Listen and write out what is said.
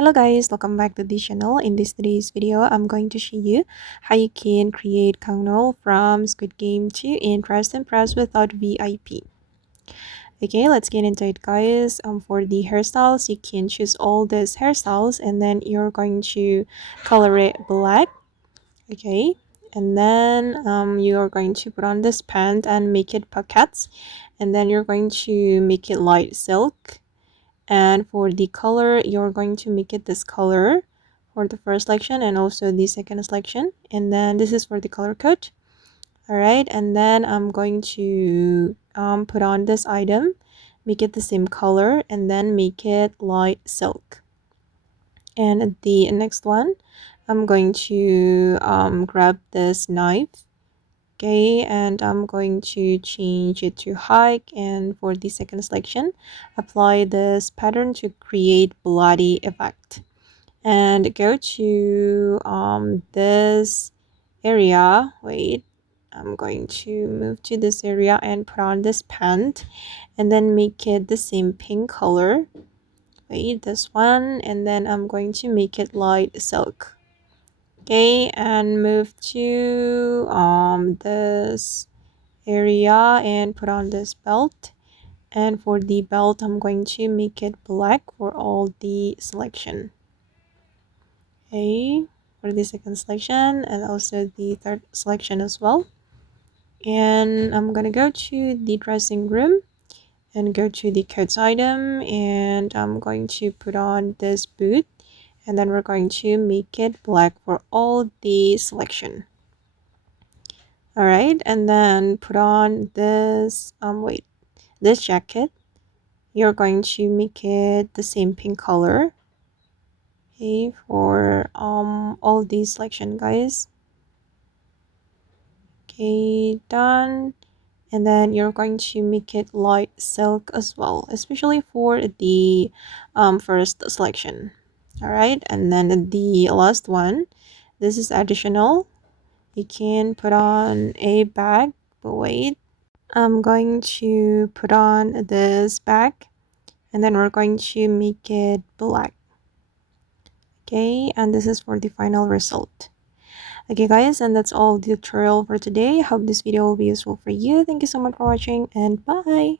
Hello guys, welcome back to this channel. In today's video, I'm going to show you how you can create Kang No Eul from Squid Game to Interest and Press without VIP. Okay, let's get into it guys. For the hairstyles, you can choose all these hairstyles and then you're going to color it black. Okay, and then you're going to put on this pant and make it pockets, and then you're going to make it light silk. And for the color, you're going to make it this color for the first selection and also the second selection. And then this is for the color code. All right, and then I'm going to put on this item, make it the same color, and then make it light silk. And the next one, I'm going to grab this knife. Okay, and I'm going to change it to hike, and for the second selection apply this pattern to create bloody effect, and go to this area. Wait, I'm going to move to this area and put on this pant and then make it the same pink color. Wait, this one, and then I'm going to make it light silk. Okay, and move to this area and put on this belt, and for the belt I'm going to make it black for all the selection. Okay, for the second selection and also the third selection as well. And I'm gonna go to the dressing room and go to the coats item, and I'm going to put on this boot, and then we're going to make it black for all the selection. All right, and then put on this this jacket. You're going to make it the same pink color. Okay, for all these selection guys. Okay, done. And then you're going to make it light silk as well, especially for the first selection. All right, and then the last one, this is additional. You can put on a bag, but wait, I'm going to put on this bag, and then we're going to make it black. Okay, and this is for the final result. Okay guys, and that's all the tutorial for today. Hope this video will be useful for you. Thank you so much for watching, and bye.